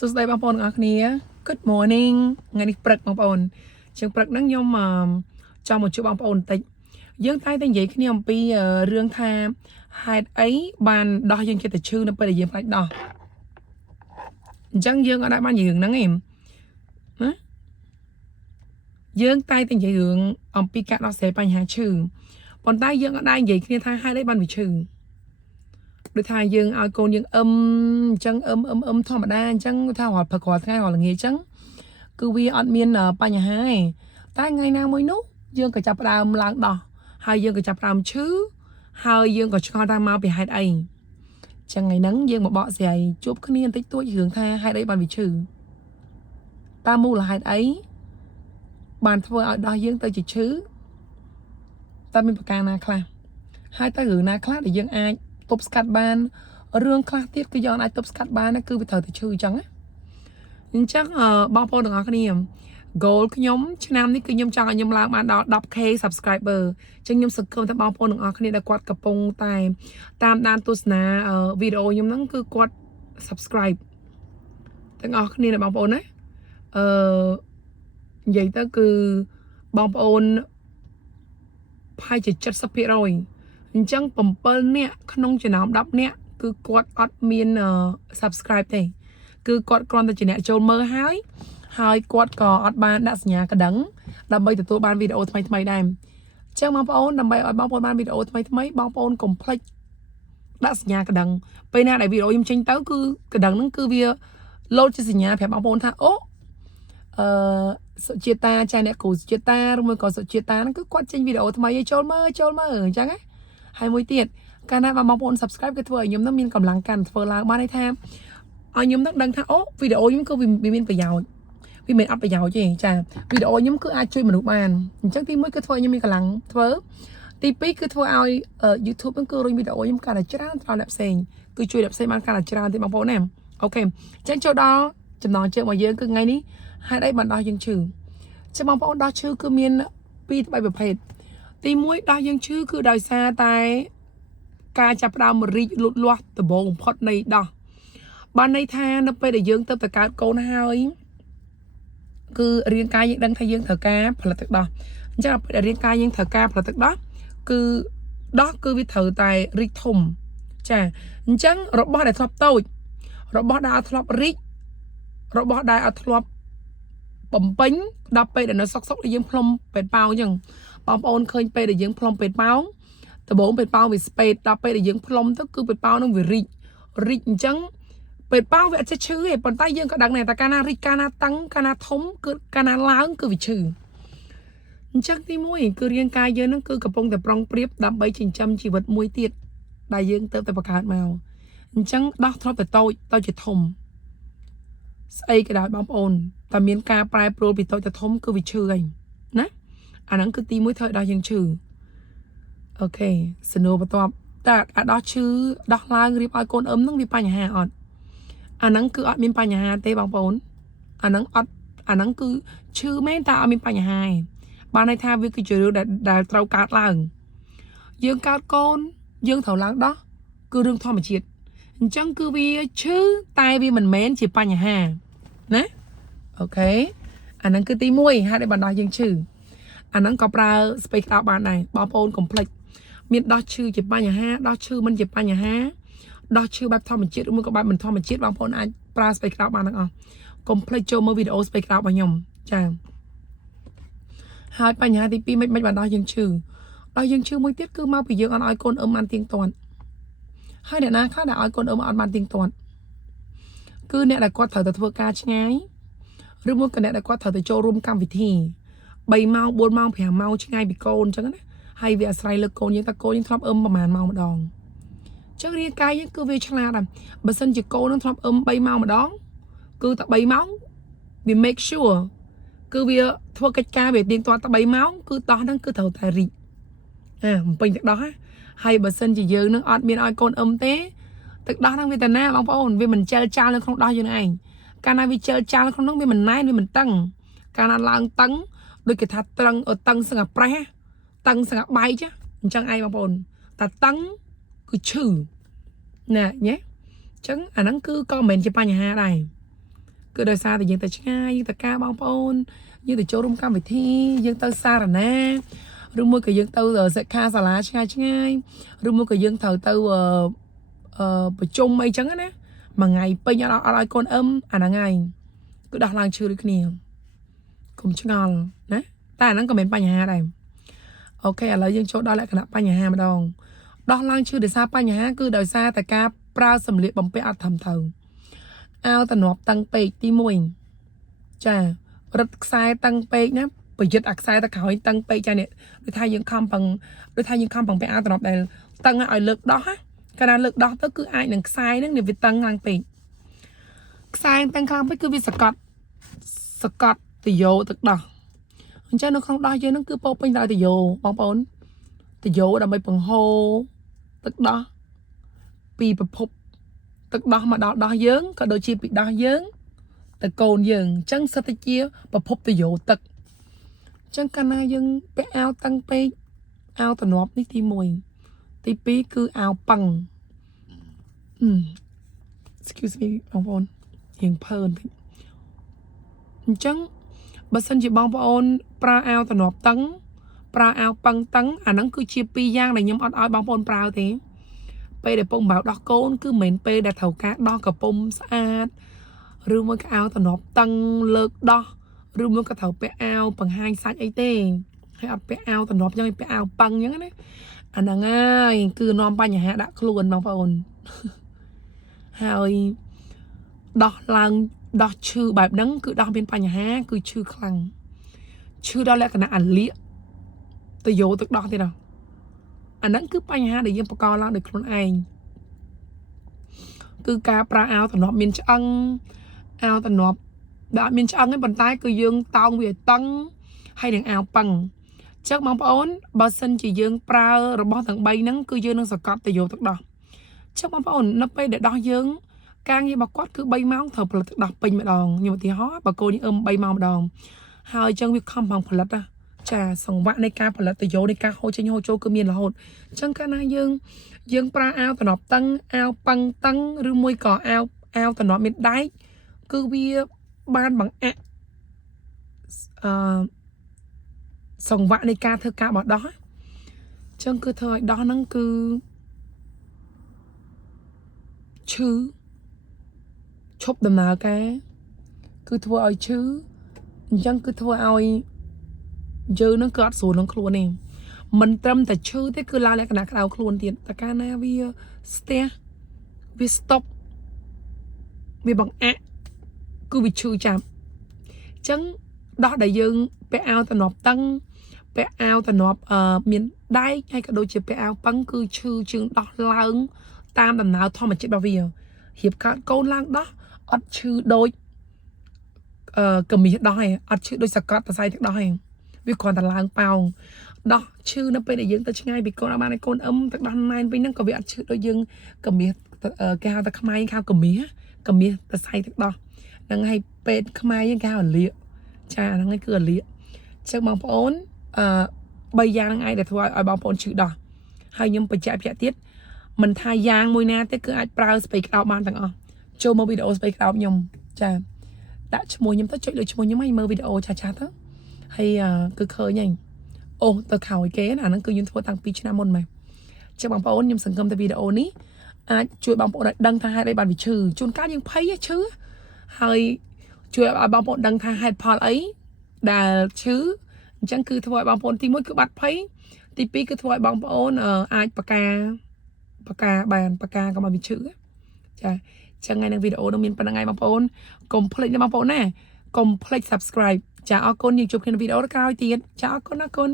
សួស្តីបងប្អូនទាំងអស់គ្នា Good morning ថ្ងៃនេះព្រឹកបងប្អូនជាងព្រឹកហ្នឹងខ្ញុំចង់មកជួបបងប្អូនបន្តិចយើងតែនិយាយគ្នាអំពីរឿងថាហេតុអីបានដោះយើងចិត្តទៅឈឺនៅពេលដែលយើងផ្លាច់ដោះអញ្ចឹងយើងអត់បាននិយាយរឿងហ្នឹងទេណាយើងតែនិយាយរឿងអំពីការដោះស្រាយបញ្ហាឈឺប៉ុន្តែយើងអត់ដែរនិយាយគ្នាថាហេតុអីបានវាឈឺដូចថាយើងឲ្យកូនយើងអញ្ចឹងធម្មតាអញ្ចឹងថារាល់ព្រឹករាល់ថ្ងៃរាល់ល្ងាចអញ្ចឹងគឺវាអត់មានបញ្ហាទេតែថ្ងៃណាមួយនោះយើងក៏ចាប់ផ្ដើមឡើងដោះហើយយើងក៏ចាប់ផ្ដើមឈឺហើយយើងក៏ឆ្ងល់ថាមកពីហេតុអីចឹងថ្ងៃហ្នឹងយើងមកបកស្រាយជួបគ្នាបន្តិចតួចរឿងថាហេតុអីបានវាឈឺតើមូលហេតុអីបានធ្វើឲ្យដោះយើងទៅជាឈឺតើមានប្រការណាខ្លះហើយតើរឿងណាខ្លះដែលយើងអាចទប់ស្កាត់បានរឿងខ្លះទៀតគឺយើងអាចទប់ស្កាត់បានគឺវាត្រូវតែឈឺអញ្ចឹងណាអញ្ចឹងបងប្អូនទាំងអស់គ្នា goal ខ្ញុំឆ្នាំនេះគឺខ្ញុំចង់ឲ្យខ្ញុំឡើងបានដល់ 10k subscriber អញ្ចឹងខ្ញុំសង្ឃឹមថាបងប្អូនទាំងអស់គ្នាដែលគាត់កំពុងតែតាមដានទស្សនាវីដេអូខ្ញុំហ្នឹងគឺគាត់ subscribe ទាំងអស់គ្នាណាបងប្អូនណានិយាយទៅគឺបងប្អូនប្រហែលជា 70% អញ្ចឹង7នាក់ក្នុងចំណោម10នាក់គឺគាត់អត់មាន subscribe ទេគឺគាត់គ្រាន់តែជាអ្នកចូលមើលហើយគាត់ក៏អត់បានដាក់សញ្ញាកណ្ដឹងដើម្បីទទួលបានវីដេអូថ្មីដែរអញ្ចឹងបងប្អូនដើម្បីឲ្យបងប្អូនបានវីដេអូថ្មីបងប្អូនកុំភ្លេចដាក់សញ្ញាកណ្ដឹងពេលណាដែលវីដេអូខ្ញុំចេញទៅគឺកណ្ដឹងហ្នឹងគឺវាលោតជាសញ្ញាប្រាប់បងប្អូនថាអូសុជាតាចាអ្នកគ្រូសុជាតាឬមួយក៏សុជាតាហ្នឹងគឺគាត់ចេញវីដេអូថ្មីឲ្យចូលមើលអញ្ចឹងណាហើយមួយទៀតកាលណាបងប្អូន subscribe គឺធ្វើឲ្យខ្ញុំនឹងមានកម្លាំងកាន់ធ្វើឡើងបានន័យថាឲ្យខ្ញុំនឹងដឹងថាអូវីដេអូខ្ញុំគឺវាមានប្រយោជន៍វាមិនអត់ប្រយោជន៍ទេចាវីដេអូខ្ញុំគឺអាចជួយមនុស្សបានអញ្ចឹងទី1គឺធ្វើឲ្យខ្ញុំមានកម្លាំងធ្វើទី2គឺធ្វើឲ្យ YouTube ហ្នឹងគឺរុញវីដេអូខ្ញុំកាន់តែច្រើនដល់អ្នកផ្សេងគឺជួយអ្នកផ្សេងបានកាន់តែច្រើនទេបងប្អូនណាអូខេអញ្ចឹងចូលដល់ចំណងជើងរបស់យើងគឺថ្ងៃនេះហេតុអីបានដោះយើងឈឺចាំបងប្អូនដោះឈឺគឺមាន2ទៅ3ប្រភេទទី1ដោះយើងឈឺគឺដោយសារតែការចាប់ផ្ដើមរីកលូតលាស់ដំបូងបំផុតនៃដោះបានន័យថានៅពេលដែលយើងទៅកើតកូនហើយគឺរាងកាយយើងដឹងថាយើងត្រូវការផលិតទឹកដោះអញ្ចឹងពេលដែលរាងកាយយើងត្រូវការផលិតទឹកដោះគឺដោះគឺវាត្រូវតែរីកធំចាអញ្ចឹងរបស់ដែលធ្លាប់តូចរបស់ដែលធ្លាប់រីករបស់ដែលធ្លាប់បំពេញដល់ពេលដែលនៅសុកដែលយើងផ្លុំពេទ្យប៉ោងអញ្ចឹងបងប្អូនឃើញពេលដែលយើងផ្លុំពេទ្យប៉ោងដំបូងពេទ្យប៉ោងវាស្ពេតដល់ពេលដែលយើងផ្លុំទៅគឺពេទ្យប៉ោងនឹងវារីកអញ្ចឹងពេទ្យប៉ោងវាអត់ចេះឈឺទេប៉ុន្តែយើងក៏ដឹងដែរតែកាលណារីកកាលណាតឹងកាលណាធំគឺកាលណាឡើងគឺវាឈឺអញ្ចឹងទី1គឺរាងកាយយើងនឹងគឺកំពុងតែប្រុងប្រៀបដើម្បីចិញ្ចឹមជីវិតមួយទៀតដែលយើងទៅតែបង្កើតមកអញ្ចឹងដោះធ្លាប់តែតូចទៅជាធំស្អីក៏ដោយបងប្អូនតែមានការប្រែប្រួលពីតូចទៅធំគឺវាឈឺហើយណាអាហ្នឹងគឺទី1ធ្វើឲ្យដោះយើងឈឺអូខេសំណួរបន្ទាប់តើអាដោះឈឺដោះឡើងរៀបឲ្យកូនហ្នឹងវាបញ្ហាអត់អាហ្នឹងគឺអត់មានបញ្ហាទេបងប្អូនអាហ្នឹងគឺឈឺមែនតែអត់មានបញ្ហាទេបានន័យថាវាគឺជារឿងដែលត្រូវកើតឡើងយើងកើតកូនយើងត្រូវឡើងដោះគឺរឿងធម្មជាតិអញ្ចឹងគឺវាឈឺតែវាមិនមែនជាបញ្ហាណាអូខេអាហ្នឹងគឺទី1ហេតុឲ្យបណ្ដោះយើងឈឺអាហ្នឹងក៏ប្រើស្ពៃក្តោបបានដែរបងប្អូនកុំភ្លេចមានដោះឈឺជាបញ្ហាដោះឈឺមិនជាបញ្ហាដោះឈឺបែបធម្មជាតិឬមួយក៏បែបមិនធម្មជាតិបងប្អូនអាចប្រើស្ពៃក្តោបបានទាំងអស់កុំភ្លេចចូលមើលវីដេអូស្ពៃក្តោបរបស់ខ្ញុំចាហើយបញ្ហាទី2មិនបានដោះយើងឈឺដោះយើងឈឺមួយទៀតគឺមកពីយើងអត់ឲ្យកូនបានទៀងទាត់ហើយអ្នកណាខ្លះដែលឲ្យកូនអត់បានទៀងទាត់គឺអ្នកដែលគាត់ត្រូវទៅធ្វើការឆ្ងាយឬមួយក៏អ្នកដែលគាត់ត្រូវទៅចូលរួមកម្មវិធី3ម៉ោង4ម៉ោង5ម៉ោងឆ្ងាយពីកូនអញ្ចឹងណាហើយវាអាស្រ័យលើកូនយើងតើកូនយើងធ្លាប់ប្រហែលម៉ោងម្ដងអញ្ចឹងរាងកាយយើងគឺវាឆ្លាតដែរបើសិនជាកូននឹងធ្លាប់3ម៉ោងម្ដងគឺតែ3ម៉ោងវា make sure គឺវាធ្វើកិច្ចការវាទៀងទាត់តែ3ម៉ោងគឺដោះហ្នឹងគឺត្រូវតែរីកបំពេញទឹកដោះហើយបើសិនជាយើងនឹងអត់មានឲ្យកូនទេទឹកដោះហ្នឹងវាតាណាបងប្អូនវាមិនចែលចាលនៅក្នុងដោះយើងឯងកាលណាវាចែលចាលក្នុងនោះវាមិនណែនវាមិនតឹងកាលណាឡើងតឹងដូចគេថាតឹងសឹងអាប្រេះតឹងសឹងអាបែកអញ្ចឹងឯងបងប្អូនតែតឹងគឺឈឺណាញ៉េអញ្ចឹងអាហ្នឹងគឺក៏មិនមែនជាបញ្ហាដែរ cứ đời xa thì dân tới ngay dân tới ca bóng ôn dân tới chỗ rung cam phải thi dân tới xa rồi nè rồi mua cái dân tới sẽ ca xà lá ngay rồi mua cái dân thờ tới bờ chung mây trắng á mà ngày bây giờ ở con là ngày cứ đặt lang chưa được nhiều cũng chưa ngon nè ta nó có bên pa nhà đây ok là dân chỗ đó lại cả pa nhà mà đòn đó lang chưa để xa pa nhà cứ đời xa tại ca pra sầm liệt bằng pe thầm thờ ao tận nộp tăng pe tí mùi chà rất sai tăng pe nhá bởi dịch ạc sai ta hỏi tăng pe cha nè để thay những không bằng pe ao tận nộp này tăng ở lực đó cái nào lực đó tức cứ ai đừng sai nữa vì tăng lang pe sai tăng không phải cứ vì sọt thì vô tức đó cho nó không đo cho nó cứ po bên đây thì vô bóng bóng thì vô đầm bay bằng hô tức đó pi bập phụp tức đó mà đo dớn có đôi chi bị đo dớn từ cồn dừng chân sao ta chia bập phụp thì vô tức chân cana dừng bé ao tăng pe ao từ nộp đi thì mùi thì pi cứ ao bằng excuse me bóng bóng hiện phơn chân bà xin chị bóng ôn pra ao tận nộp tấn pra ao băng tấn nó cứ chia pi giang này nhóm oi bóng ôn pra thế pe để bông bảo đo côn cứ mền pe để thầu cá đo cả bông sát rưu mới cái ao tận nộp tấn lực đo rưu mới cái thầu pe ao bằng hai sách ấy tê hay pe ao tận nộp cho pe ao băng nhá đấy nó ngay cứ non ba nhà hạ đã luôn bóng ônហើយដោះឡើងដោះឈឺបែបហ្នឹងគឺដោះមានបញ្ហាគឺឈឺខ្លាំងឈឺដល់លក្ខណៈអាលៀកទៅយកទឹកដោះទៀតអាហ្នឹងគឺបញ្ហាដែលយើងបង្កឡើងដោយខ្លួនឯងគឺការប្រើអាវតំណប់មានឆ្អឹងអាវតំណប់ដាក់មានឆ្អឹងឯងប៉ុន្តែគឺយើងតោងវាឲ្យតឹងហើយនឹងអាវប៉ឹងចឹងបងប្អូនបើសិនជាយើងប្រើរបស់ទាំង3ហ្នឹងគឺយើងនឹងសកត់ទៅយកទឹកដោះចឹងបងប្អូននៅពេលដែលដោះយើងការងាររបស់គាត់គឺ3ម៉ោងត្រូវផលិតទឹកដោះពេញម្ដងខ្ញុំឧទាហរណ៍បើកូនយើង3ម៉ោងម្ដងហើយចឹងវាខំផងផលិតចាសង្វាក់នៃការផលិតទៅយកនៃការហូរចេញហូរចូលគឺមានរហូតចឹងកាលណាយើងប្រើអាវតំណប់តឹងអាវប៉ឹងតឹងឬមួយក៏អាវតំណប់មានដែកគឺវាបានបង្អាក់សង្វាក់នៃការធ្វើការបដោះចឹងគឺធ្វើឲ្យដោះហ្នឹងគឺឈឺឈប់ដំណើរការគឺធ្វើឲ្យឈឺអញ្ចឹងគឺធ្វើឲ្យយើងនឹងក៏អត់ស្រួលនឹងខ្លួនទេមិនត្រឹមតែឈឺទេគឺឡើងលក្ខណៈក្តៅខ្លួនទៀតតែកាលណាវាស្ទះវាស្តុបវាបង្អាក់គឺវាឈឺចាប់អញ្ចឹងដោះដែលយើងពាក់អាវតំណប់តឹងពាក់អាវតំណប់មានដែកហើយក៏ដូចជាពាក់អាវប៉ឹងគឺឈឺជើងដោះឡើងតាមដំណើរធម្មជាតិរបស់វារៀបកាត់កូនឡើងដោះអត់ឈឺដូចកមាសដោះឯងអត់ឈឺដូចសកត់សរសៃទឹកដោះឯងវាគ្រាន់តែឡើងប៉ោងដោះឈឺនៅពេលដែលយើងទៅឆ្ងាយពីកូនបានឲ្យកូនទឹកដោះណែនវិញហ្នឹងក៏វាអត់ឈឺដូចយើងកមាសគេហៅថាខ្មែរហៅកមាសសរសៃទឹកដោះហ្នឹងហើយពេទ្យខ្មែរយើងគេហៅអាលៀកចាហ្នឹងហើយគឺអាលៀកចឹងបងប្អូន3យ៉ាងហ្នឹងឯងដែលធ្វើឲ្យបងប្អូនឈឺដោះហើយខ្ញុំបញ្ជាក់ទៀតមិនថាយ៉ាងមួយណាទេគឺអាចប្រើស្ពៃក្តោបបានទាំងអស់ចូលមកវីដេអូស្ពៃក្តោបខ្ញុំចាដាក់ឈ្មោះខ្ញុំទៅចុចលើឈ្មោះខ្ញុំឲ្យមើលវីដេអូឆាទៅហើយគឺឃើញហ្នឹងអូទៅខោឲ្យគេអាហ្នឹងគឺខ្ញុំធ្វើតាំងពីឆ្នាំមុនមកចឹងបងប្អូនខ្ញុំសង្ឃឹមថាវីដេអូនេះអាចជួយបងប្អូនឲ្យដឹងថាហេតុអីបានវាឈឺជួនកាលយើងភ័យឈឺហើយជួយឲ្យបងប្អូនដឹងថាហេតុផលអីដែលឈឺអញ្ចឹងគឺធ្វើឲ្យបងប្អូនទី1គឺបាត់ភ័យទី2គឺធ្វើឲ្យបងប្អូនអាចបកាបានបកាក៏មកវាឈឺចាចឹងថ្ងៃនៅវីដេអូនោះមានប៉ុណ្្នឹងហើយបងប្អូនកុំភ្លេចណាបងប្អូនណាកុំភ្លេច subscribe ចាអរគុណយើងជួបគ្នានៅវីដេអូក្រោយទៀតចាអរគុណ